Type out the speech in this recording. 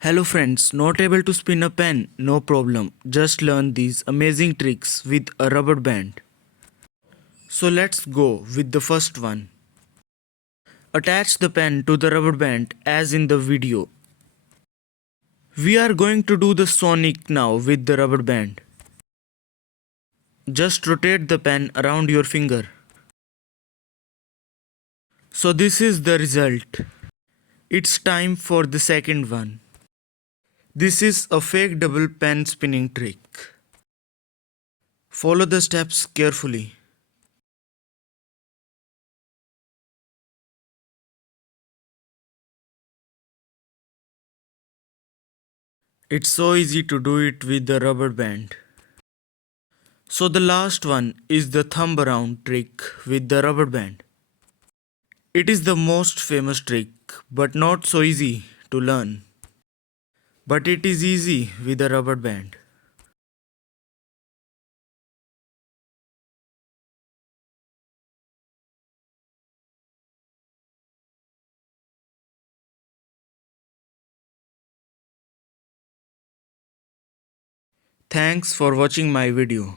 Hello friends, not able to spin a pen? No problem, just learn these amazing tricks with a rubber band. So let's go with the first one. Attach the pen to the rubber band as in the video. We are going to do the sonic now with the rubber band. Just rotate the pen around your finger. So this is the result. It's time for the second one. This is a fake double pen spinning trick. Follow the steps carefully. It's so easy to do it with the rubber band. So the last one is the thumb around trick with the rubber band. It is the most famous trick but not so easy to learn. But it is easy with a rubber band. Thanks for watching my video.